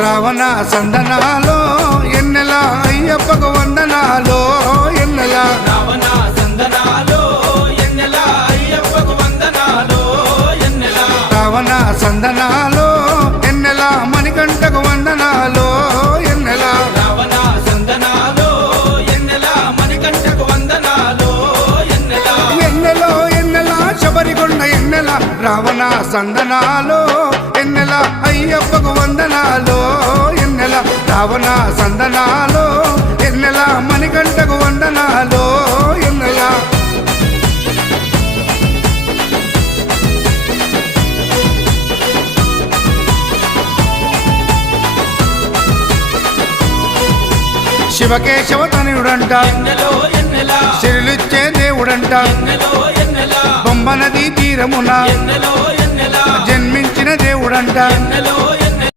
రావణ సందనాలో ఎన్నెల అయ్యప్పకు వందనాలో ఎన్నెల రావణ సందనాలో ఎన్నెల అయ్యప్పకు వందనాలో ఎన్నెల రావణ సందనాలో ఎన్నెల మణికంఠకు వందనాలో ఎన్నెల రావణ సందనాలో ఎన్నెల మణికంఠకు వందనాలో ఎన్నెల ఎన్నెలో ఎన్నెల శబరికొండ ఎన్నెల రావణ సందనాలో ఎన్నెల అయ్యప్పకు వందనాలో ఎన్నెల రావణ సందనాలో ఎన్నెల మణికంఠకు వందనాలో ఎన్నెల శివకేశవ తనయుడంట ఎన్నెలో ఎన్నెల సిరులిచ్చే దేవుడంట ఎన్నెలో ఎన్నెల బొమ్మ నదీ తీరమున ఎన్నెలో ఎన్నెల జన్మించిన దేవుడంట ఎన్నెలో